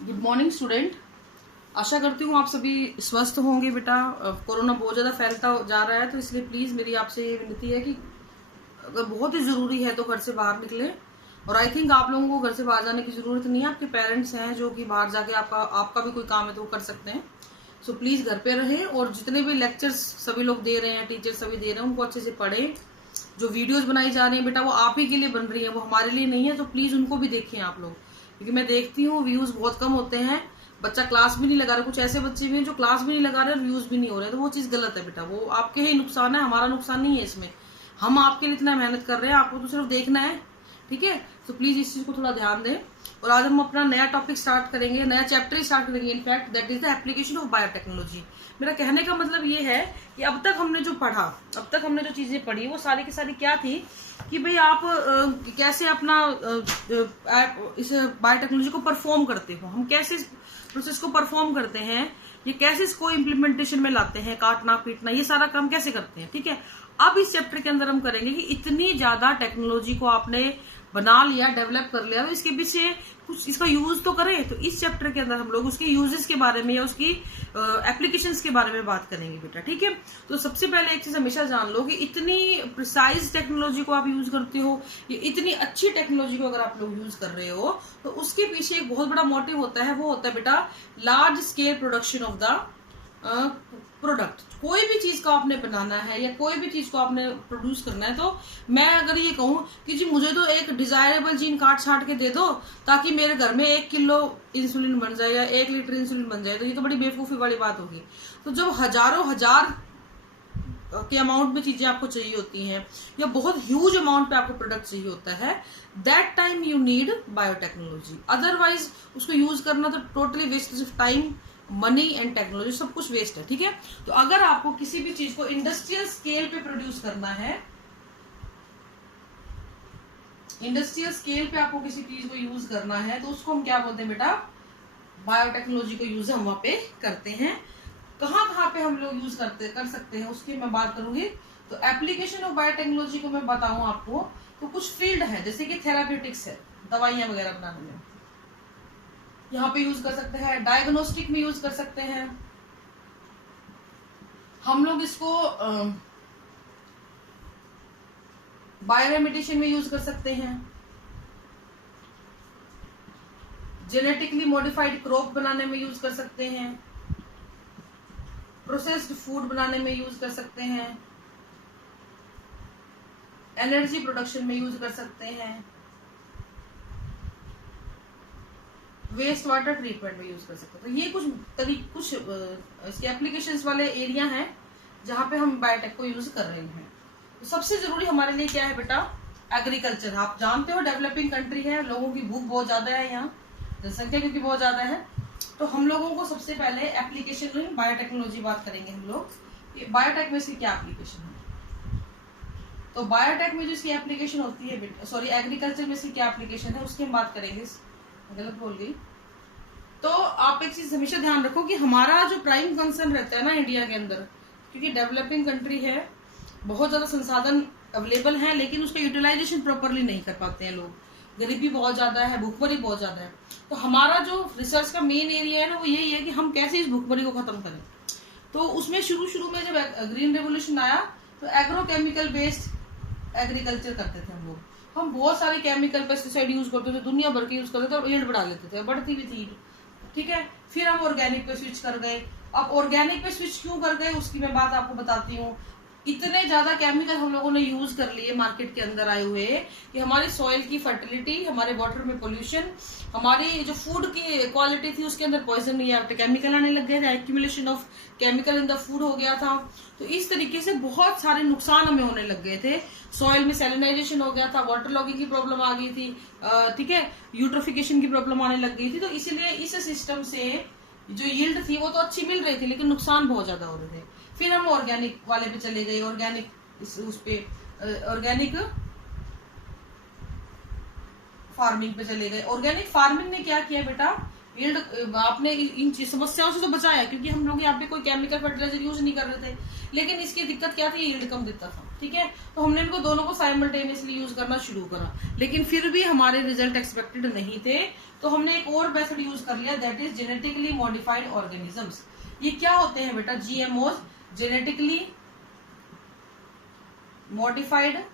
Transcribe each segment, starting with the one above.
Good morning student. आशा करती हूँ आप सभी स्वस्थ होंगे। बेटा कोरोना बहुत ज़्यादा फैलता जा रहा है, तो इसलिए प्लीज़ मेरी आपसे ये विनती है कि अगर बहुत ही ज़रूरी है तो घर से बाहर निकलें। और आई थिंक आप लोगों को घर से बाहर जाने की ज़रूरत नहीं है, आपके पेरेंट्स हैं जो कि बाहर जाके आपका भी कोई काम है तो वो कर सकते हैं। सो प्लीज़ घर पे रहें और जितने भी लेक्चर्स सभी लोग दे रहे हैं, टीचर सभी दे रहे हैं, उनको अच्छे से पढ़ें। जो वीडियोज़ बनाई जा रही हैं बेटा वो आप ही के लिए बन रही है, वो हमारे लिए नहीं है, तो प्लीज़ उनको भी देखें आप लोग, क्योंकि मैं देखती हूँ व्यूज़ बहुत कम होते हैं। बच्चा क्लास भी नहीं लगा रहा, कुछ ऐसे बच्चे भी हैं जो क्लास भी नहीं लगा रहे और व्यूज भी नहीं हो रहे, तो वो चीज गलत है बेटा। वो आपके ही नुकसान है, हमारा नुकसान नहीं है इसमें। हम आपके लिए इतना मेहनत कर रहे हैं, आपको तो सिर्फ देखना है, ठीक है। तो प्लीज इस चीज को थोड़ा ध्यान दें। और आज हम अपना नया टॉपिक स्टार्ट करेंगे, नया चैप्टर स्टार्ट करेंगे in fact, that is the application of biotechnology. मेरा कहने का मतलब ये है कि अब तक हमने जो पढ़ा, अब तक हमने जो चीजें पढ़ी वो सारी की सारी क्या थी कि भाई आप कैसे अपना इस बायोटेक्नोलॉजी को परफॉर्म करते हो, हम कैसे प्रोसेस को परफॉर्म करते हैं, ये कैसे इसको इम्प्लीमेंटेशन में लाते हैं, काटना पीटना ये सारा काम कैसे करते हैं, ठीक है। अब इस चैप्टर के अंदर हम करेंगे कि इतनी ज्यादा टेक्नोलॉजी को आपने बना लिया, डेवलप कर लिया, तो इसके पीछे कुछ इसका यूज तो करें। तो इस चैप्टर के अंदर हम लोग उसके यूजेस के बारे में या उसकी एप्लीकेशंस के बारे में बात करेंगे बेटा, ठीक है। तो सबसे पहले एक चीज हमेशा जान लो कि इतनी प्रिसाइज टेक्नोलॉजी को आप यूज करते हो, ये इतनी अच्छी टेक्नोलॉजी को अगर आप लोग यूज कर रहे हो, तो उसके पीछे एक बहुत बड़ा मोटिव होता है, वो होता है बेटा large scale production of the product. कोई भी चीज को आपने बनाना है या कोई भी चीज को आपने प्रोड्यूस करना है, तो मैं अगर ये कहूं कि जी मुझे तो एक डिजायरेबल जीन काट छाट के दे दो ताकि मेरे घर में 1 किलो इंसुलिन बन जाए या 1 लीटर इंसुलिन बन जाए, तो ये तो बड़ी बेवकूफी वाली बात होगी। तो जब हजारों हजार के अमाउंट में चीजें आपको चाहिए होती हैं या बहुत ह्यूज अमाउंट पे आपको प्रोडक्ट चाहिए होता है, that time you need biotechnology. Otherwise उसको यूज करना तो totally waste of time, money and technology, सब कुछ वेस्ट है, ठीक है। तो अगर आपको किसी भी चीज को इंडस्ट्रियल स्केल पे प्रोड्यूस करना है, इंडस्ट्रियल स्केल पे आपको किसी चीज को यूज करना है, तो उसको हम क्या बोलते हैं बेटा, बायोटेक्नोलॉजी को यूज हम वहां पे करते हैं। कहाँ कहाँ पे हम लोग यूज कर सकते हैं उसकी मैं बात करूंगी। तो एप्लीकेशन ऑफ बायोटेक्नोलॉजी को मैं बताऊं आपको, तो कुछ फील्ड है जैसे कि थेराप्यूटिक्स है, दवाइयां वगैरह बनाने में यहाँ पे यूज कर सकते हैं, डायग्नोस्टिक में यूज कर सकते हैं हम लोग इसको, बायोरेमेडिशन में यूज कर सकते हैं, जेनेटिकली मॉडिफाइड क्रॉप बनाने में यूज कर सकते हैं, प्रोसेस्ड फूड बनाने में यूज कर सकते हैं, एनर्जी प्रोडक्शन में यूज कर सकते हैं, वेस्ट वाटर ट्रीटमेंट में यूज कर सकते हैं। तो ये कुछ इसके एप्लीकेशंस वाले एरिया हैं जहां पे हम बायोटेक को यूज कर रहे हैं। तो सबसे जरूरी हमारे लिए क्या है बेटा, एग्रीकल्चर। आप जानते हो डेवलपिंग कंट्री है, लोगों की भूख बहुत ज्यादा है, यहाँ जनसंख्या क्योंकि बहुत ज्यादा है, तो हम लोगों को सबसे पहले एप्लीकेशन में बायोटेक्नोलॉजी बात करेंगे हम लोग। बायोटेक में इसकी क्या एप्लीकेशन है, तो बायोटेक में जो इसकी एप्लीकेशन होती है, सॉरी एग्रीकल्चर में इसकी क्या एप्लीकेशन है उसकी हम बात करेंगे। गलत बोल गई। तो आप एक चीज हमेशा ध्यान रखो कि हमारा जो प्राइम कंसर्न रहता है ना इंडिया के अंदर, क्योंकि डेवलपिंग कंट्री है, बहुत ज्यादा संसाधन अवेलेबल है, लेकिन उसका यूटिलाइजेशन प्रॉपरली नहीं कर पाते हैं लोग, गरीबी बहुत ज्यादा है, भूखमरी बहुत ज्यादा है। तो हमारा जो रिसर्च का मेन एरिया है ना, वो यही है कि हम कैसे इस भूखमरी को खत्म करें। तो उसमें शुरू में जब ग्रीन रेवोल्यूशन आया तो एग्रोकेमिकल बेस्ड एग्रीकल्चर करते थे हम लोग। हम बहुत सारे केमिकल पेस्टिसाइड यूज करते थे, दुनिया भर के यूज करते थे और यील्ड बढ़ा लेते थे, बढ़ती भी थी, ठीक है। फिर हम ऑर्गेनिक पे स्विच कर गए। अब ऑर्गेनिक पे स्विच क्यों कर गए उसकी मैं बात आपको बताती हूँ। इतने ज्यादा केमिकल हम लोगों ने यूज कर लिए मार्केट के अंदर आए हुए कि हमारी सॉइल की फर्टिलिटी, हमारे वाटर में पोल्यूशन, हमारी जो फूड की क्वालिटी थी उसके अंदर पॉइजन या केमिकल आने लग गए थे, accumulation of chemical in the food हो गया था। तो इस तरीके से बहुत सारे नुकसान हमें होने लग गए थे। सॉइल में सैलिनाइजेशन हो गया था, वाटर लॉगिंग की प्रॉब्लम आ गई थी, ठीक है, यूट्रोफिकेशन की प्रॉब्लम आने लग गई थी। तो इसीलिए इस सिस्टम से जो यील्ड थी वो तो अच्छी मिल रही थी, लेकिन नुकसान बहुत ज्यादा हो रहे थे। फिर हम ऑर्गेनिक वाले पे चले गए, ऑर्गेनिक फार्मिंग पे चले गए। ऑर्गेनिक फार्मिंग ने क्या किया बेटा, यील्ड आपने इन समस्याओं से तो बचाया, क्योंकि हम लोग यहाँ पे कोई केमिकल फर्टिलाइजर यूज नहीं कर रहे थे, लेकिन इसकी दिक्कत क्या थी, यील्ड कम देता था। ठीक है। तो हमने इनको दोनों को साइमल्टेनियसली यूज करना शुरू करा, लेकिन फिर भी हमारे रिजल्ट एक्सपेक्टेड नहीं थे, तो हमने एक और मेथड यूज कर लिया, that is genetically modified organisms. ये क्या होते हैं बेटा? GMO, genetically modified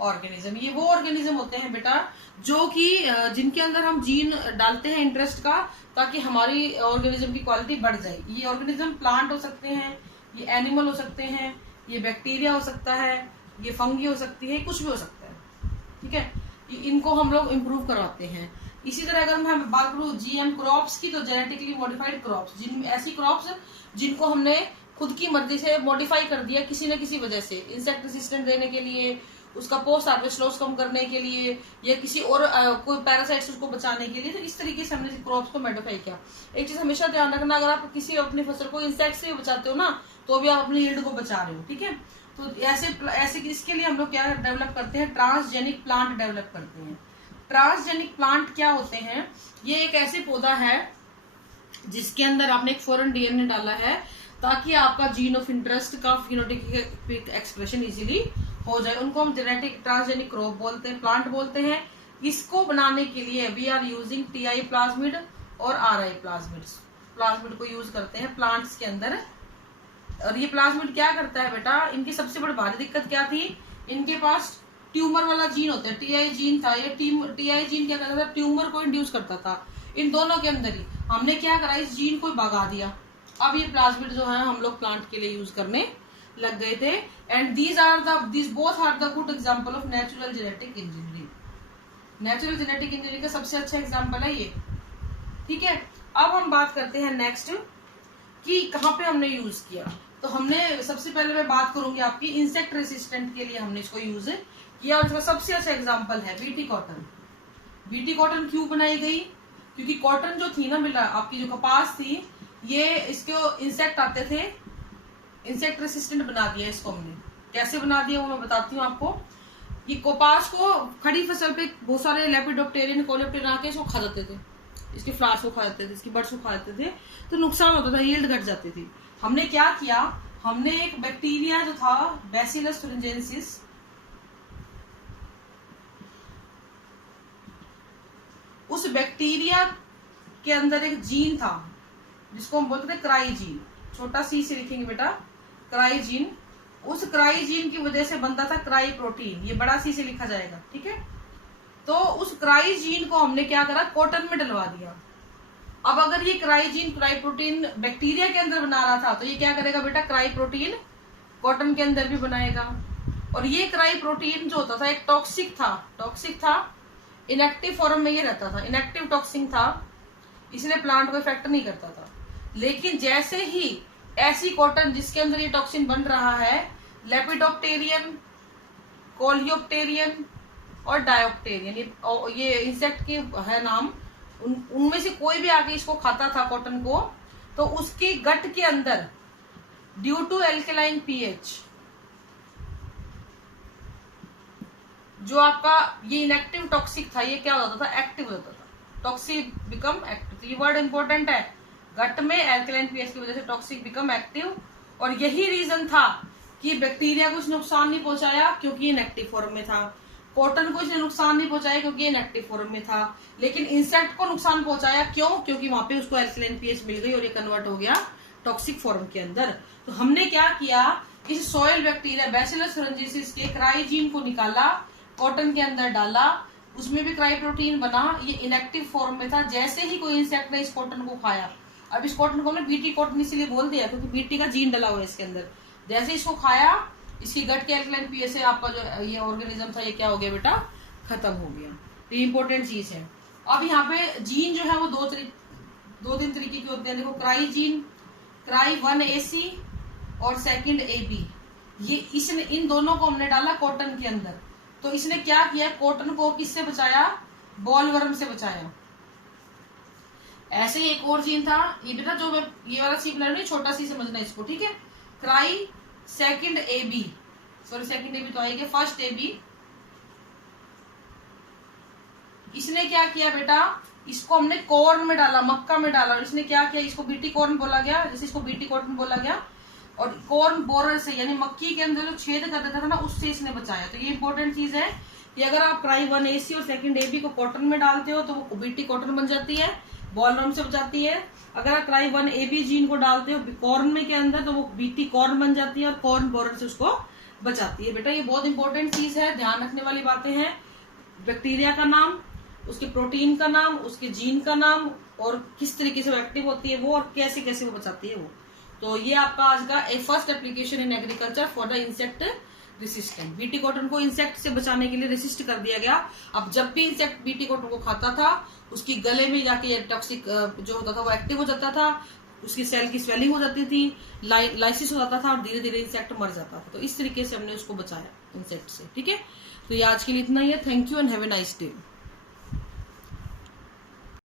organism. ये वो ऑर्गेनिज्म होते हैं बेटा जो कि जिनके अंदर हम जीन डालते हैं इंटरेस्ट का, ताकि हमारी ऑर्गेनिज्म की क्वालिटी बढ़ जाए। ये ऑर्गेनिज्म प्लांट हो सकते हैं, ये एनिमल हो सकते हैं, ये बैक्टीरिया हो सकता है, ये फंगी हो सकती है, कुछ भी हो सकता है, ठीक है। इनको हम लोग इम्प्रूव करवाते हैं। इसी तरह अगर मैं बात करूँ जीएम क्रॉप्स की, तो जेनेटिकली मॉडिफाइड क्रॉप्स, जिन ऐसी क्रॉप्स जिनको हमने खुद की मर्जी से मॉडिफाई कर दिया किसी न किसी वजह से, इंसेक्ट रेसिस्टेंट देने के लिए, उसका पोस्ट हार्वेस्ट लॉस कम करने के लिए, या किसी और कोई पैरासाइट्स उसको बचाने के लिए। तो इस तरीके से हमने क्रॉप्स को मॉडिफाई किया। एक चीज हमेशा ध्यान रखना, अगर आप किसी अपनी फसल को इंसेक्ट से बचाते हो ना, तो भी आप अपनी यील्ड को बचा रहे हो, ठीक है। तो ऐसे इसके लिए हम लोग क्या डेवलप करते हैं? ट्रांसजेनिक प्लांट डेवलप करते हैं। ट्रांसजेनिक प्लांट क्या होते हैं? ये एक ऐसे पौधा है जिसके अंदर आपने एक फॉरेन डीएनए डाला है, ताकि आपका जीन ऑफ इंटरेस्ट का फिनोटाइपिक एक्सप्रेशन इजीली हो जाए। उनको हम जेनेटिक ट्रांसजेनिक क्रॉप बोलते हैं, प्लांट बोलते हैं। इसको बनाने के लिए we are using Ti plasmid और आरआई प्लाज्मिड को यूज करते हैं प्लांट्स के अंदर। और ये प्लाज्मिड क्या करता है बेटा? इनकी सबसे बड़ी भारी दिक्कत क्या थी? इनके पास ट्यूमर वाला जीन होता है, टीआई जीन था। ये टीआई जीन क्या करता था? ट्यूमर को इंड्यूस करता था। इन दोनों के अंदर ही हमने क्या करा? इस जीन को भगा दिया। अब ये प्लाज्मिड जो है हम लोग प्लांट के लिए यूज करने लग गए थे। And these both are the good example of natural genetic engineering। Natural genetic engineering का सबसे अच्छा एग्जाम्पल है ये, ठीक है। अब हम बात करते हैं नेक्स्ट कि कहाँ पे हमने यूज किया। तो हमने सबसे पहले मैं बात करूंगी आपकी इंसेक्ट रेसिस्टेंट के लिए हमने इसको यूज किया, और इसका सबसे अच्छा एग्जाम्पल है बीटी कॉटन। बीटी कॉटन क्यों बनाई गई? क्योंकि कॉटन जो थी ना बेटा, आपकी जो कपास थी, ये इसके इंसेक्ट आते थे, इंसेक्ट रेसिस्टेंट बना दिया इसको हमने। कैसे बना दिया वो मैं बताती हूँ आपको। ये कपास को खड़ी फसल पे बहुत सारे लेपिडोप्टेरियन कोलेप्टेरियन आके इसको खा जाते थे, इसके फ्लावर्स को खा जाते थे, इसकी बर्ड्स को खा जाते थे, तो नुकसान होता था, यील्ड घट जाती थी। हमने क्या किया? हमने एक बैक्टीरिया जो था बैसिलस thuringiensis, उस बैक्टीरिया के अंदर एक जीन था जिसको हम बोलते थे क्राई जीन, छोटा सी से लिखेंगे बेटा क्राई जीन। उस क्राई जीन की वजह से बनता था क्राई प्रोटीन, ये बड़ा सी से लिखा जाएगा, ठीक है। तो उस क्राई जीन को हमने क्या करा? कॉटन में डलवा दिया। अब अगर ये cry gene cry protein bacteria के अंदर बना रहा था, तो ये क्या करेगा बेटा? क्राई प्रोटीन कॉटन के अंदर भी बनाएगा। और ये क्राई प्रोटीन जो होता था एक टॉक्सिक था, इनएक्टिव फॉर्म में ये रहता था, इनएक्टिव टॉक्सिन था, इसलिए प्लांट को इफेक्ट नहीं करता था। लेकिन जैसे ही ऐसी कॉटन जिसके अंदर ये टॉक्सिन बन रहा है, लेपिडोप्टेरियन, कोलियोप्टेरियन और डायोप्टेरियन, ये इंसेक्ट के है नाम, उनमें से कोई भी आके इसको खाता था कॉटन को, तो उसकी गट के अंदर ड्यू टू एल्केलाइन पीएच, जो आपका ये इनएक्टिव टॉक्सिक था, ये क्या हो जाता था? एक्टिव हो जाता था। टॉक्सिक बिकम एक्टिव, ये वर्ड इंपॉर्टेंट है। गट में एल्कलाइन पीएच की वजह से टॉक्सिक बिकम एक्टिव। और यही रीजन था कि बैक्टीरिया को इसने नुकसान नहीं पहुंचाया क्योंकि इनएक्टिव फॉर्म में था, कॉटन को इसने नुकसान नहीं पहुंचाया क्योंकि इनएक्टिव फॉर्म में था, लेकिन इंसेक्ट को नुकसान पहुंचाया क्यों? क्योंकि वहां पे उसको एल्कलाइन पीएच मिल गई और ये कन्वर्ट हो गया टॉक्सिक फॉर्म के अंदर। तो हमने क्या किया? इस सॉइल बैक्टीरिया बैसिलस thuringiensis के क्राई जीन को निकाला, कॉटन के अंदर डाला, उसमें भी क्राई प्रोटीन बना, ये इनएक्टिव फॉर्म में था। जैसे ही कोई इंसेक्ट ने इस कॉटन को खाया, अब इस कॉटन को हमने बीटी कॉटन इसलिए बोल दिया क्योंकि बीटी का जीन डला हुआ है इसके अंदर, जैसे इसको खाया, इसकी गट के एल्कलाइन पीएच से आपका जो ये ऑर्गेनिज्म था, ये क्या हो गया बेटा? खत्म हो गया। तो ये इंपॉर्टेंट चीज है। अब यहाँ पे जीन जो है वो दो तीन तरीके के होते हैं। देखो, क्राई जीन, क्राई 1AC और सेकंड AB, ये इसने इन दोनों को हमने डाला कॉटन के अंदर। तो इसने क्या किया? कॉटन को किससे बचाया? बॉलवर्म से बचाया। ऐसे ही एक और जीन था, ये बेटा जो मैं ये वाला सी बना रही हूँ, छोटा सी समझना इसको, ठीक है। Cry second AB, sorry second AB तो आएगा, फर्स्ट AB। इसने क्या किया बेटा? इसको हमने कॉर्न में डाला, मक्का में डाला, और इसने क्या किया? इसको बीटी कॉर्न बोला गया, जैसे इसको बीटी कॉटन बोला गया। और कॉर्न बोरर से यानी मक्की के अंदर जो छेद कर देता था ना, उससे इसने बचाया। तो ये इंपॉर्टेंट चीज है कि अगर आप क्राई 1AC और सेकंड AB को कॉटन में डालते हो तो वो बीटी कॉटन बन जाती है, बॉलवर्म से बचाती है। अगर आप क्राई 1AB जीन को डालते हो कॉर्न में के अंदर तो वो बीटी कॉर्न बन जाती है और कॉर्न बोरर से उसको बचाती है। बेटा ये बहुत इंपॉर्टेंट चीज है, ध्यान रखने वाली बातें हैं। बैक्टीरिया का नाम, उसके प्रोटीन का नाम, उसके जीन का नाम और किस तरीके से वो एक्टिव होती है वो, और कैसे कैसे वो बचाती है वो। तो ये आपका आज का first application in agriculture for the insect resistant. BT cotton को इंसेक्ट से बचाने के लिए रेसिस्ट कर दिया गया। अब जब भी इंसेक्ट बीटी कॉटन को खाता था उसकी गले में जाके टॉक्सिक जो होता था वो एक्टिव हो जाता था, उसकी सेल की स्वेलिंग हो जाती थी, लाइसिस हो जाता था और धीरे धीरे इंसेक्ट मर जाता था। तो इस तरीके से हमने उसको बचाया इंसेक्ट से। ठीक है, तो ये आज के लिए इतना ही है। Thank you and have a nice day.